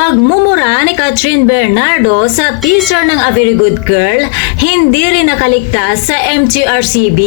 Pagmumura ni Catherine Bernardo sa teaser ng A Very Good Girl, hindi rin nakaligtas sa MTRCB.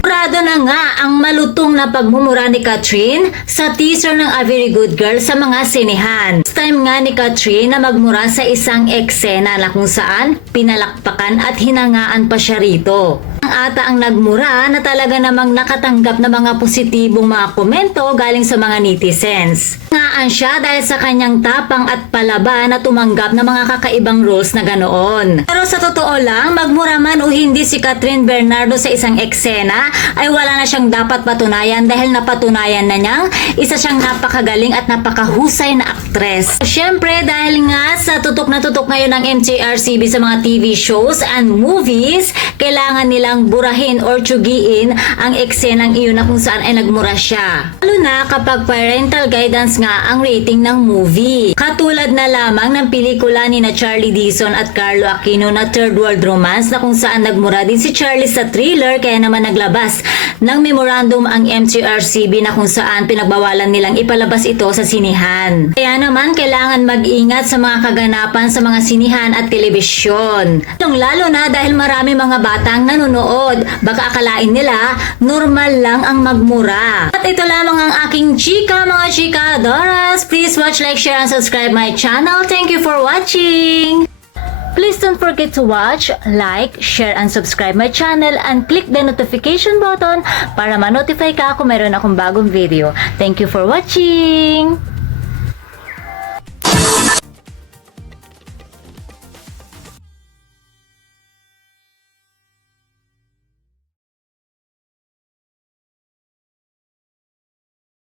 Murado na nga ang malutong na pagmumura ni Catherine sa teaser ng A Very Good Girl sa mga sinehan. First time nga ni Catherine na magmura sa isang eksena na kung saan pinalakpakan at hinangaan pa siya rito. Ang ata ang nagmura na talaga namang nakatanggap na mga positibong mga komento galing sa mga netizens. Ngaan siya dahil sa kanyang tapang at palaba na tumanggap ng mga kakaibang roles na ganoon. Pero sa totoo lang, magmura man o hindi si Catherine Bernardo sa isang eksena ay wala na siyang dapat patunayan dahil napatunayan na niyang isa siyang napakagaling at napakahusay na aktres. Siyempre dahil nga sa tutok na tutok ngayon ng MTRCB sa mga TV shows and movies, kailangan nilang burahin or tsugiin ang eksenang iyon na kung saan ay nagmura siya. Lalo na kapag parental guidance nga ang rating ng movie. Katulad na lamang ng pelikula ni na Charlie Dizon at Carlo Aquino na Third World Romance na kung saan nagmura din si Charlie sa thriller kaya naman naglabas ng memorandum ang MTRCB na kung saan pinagbawalan nilang ipalabas ito sa sinihan. Kaya naman kailangan mag-ingat sa mga kaganapan sa mga sinihan at telebisyon. Lalo na dahil marami mga batang nanonood. Baka akalain nila normal lang ang magmura. At ito lamang ang aking chika mga chikadoras. Please watch, like, share, and subscribe my channel. Thank you for watching. Please don't forget to watch, like, share, and subscribe my channel and click the notification button para ma-notify ka kung meron akong bagong video. Thank you for watching!